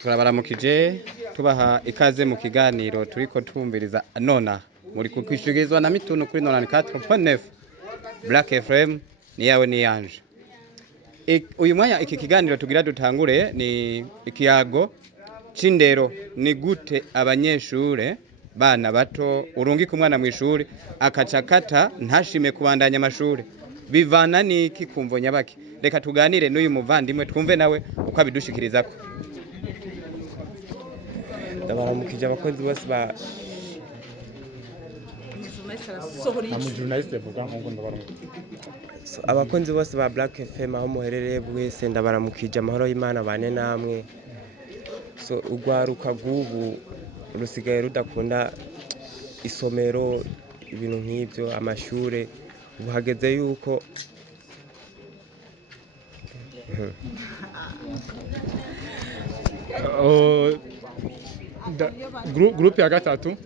turabaramukije tubaha ikaze mu kiganiro turiko twumviriza nona muri kukwishugirizwa na MITUNU kuri 94.9 blackfm ni yawe ni yanje. Uyu mwanya iki kiganiro tugira dutangure ni ikiyago c'indero, ni gute abanyeshure bana bato urungika umwana mu ishuri akacakata ntashime kubandanya amashuri bivana niki kumvo nyabaki. Reka tuganire n'uyu muvandimwe twumve nawe uko abidushikirizako. Ndabaramukije abakozi bose ba abakunzi bose ba Black FM aho muherereye bwese ndabaramukije amahoro y'Imana bane namwe. Urwaruka rw'ubu rusigaye rudakunda isomero, ibintu nk'ibyo, amashure. Ubu hageze yuko groupe ya gatatu